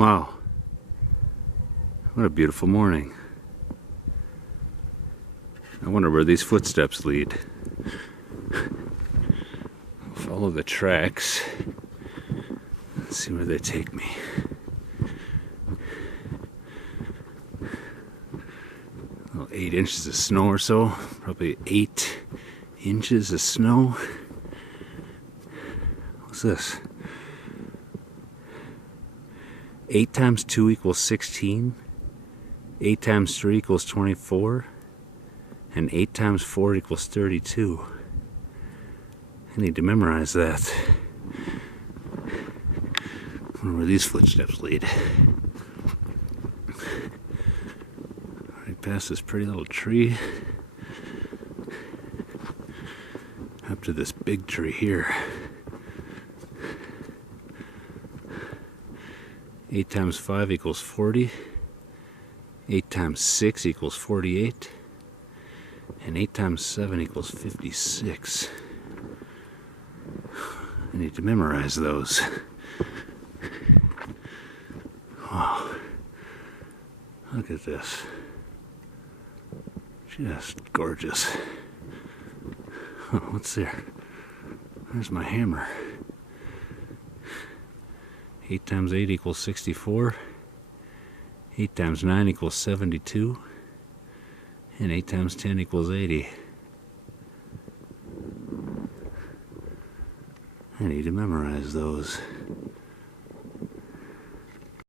Wow, what a beautiful morning. I wonder where these footsteps lead. Follow the tracks. Let's see where they take me. Well, 8 inches of snow or so. Probably 8 inches of snow. What's this? 8 times 2 equals 16. 8 times 3 equals 24. And 8 times 4 equals 32. I need to memorize that. I wonder where these footsteps lead. Right past this pretty little tree. Up to this big tree here. 8 times 5 equals 40. 8 times 6 equals 48. And 8 times 7 equals 56. I need to memorize those. Wow. Look at this. Just gorgeous. Oh, what's there? There's my hammer. 8 times 8 equals 64. 8 times 9 equals 72. And 8 times 10 equals 80. I need to memorize those.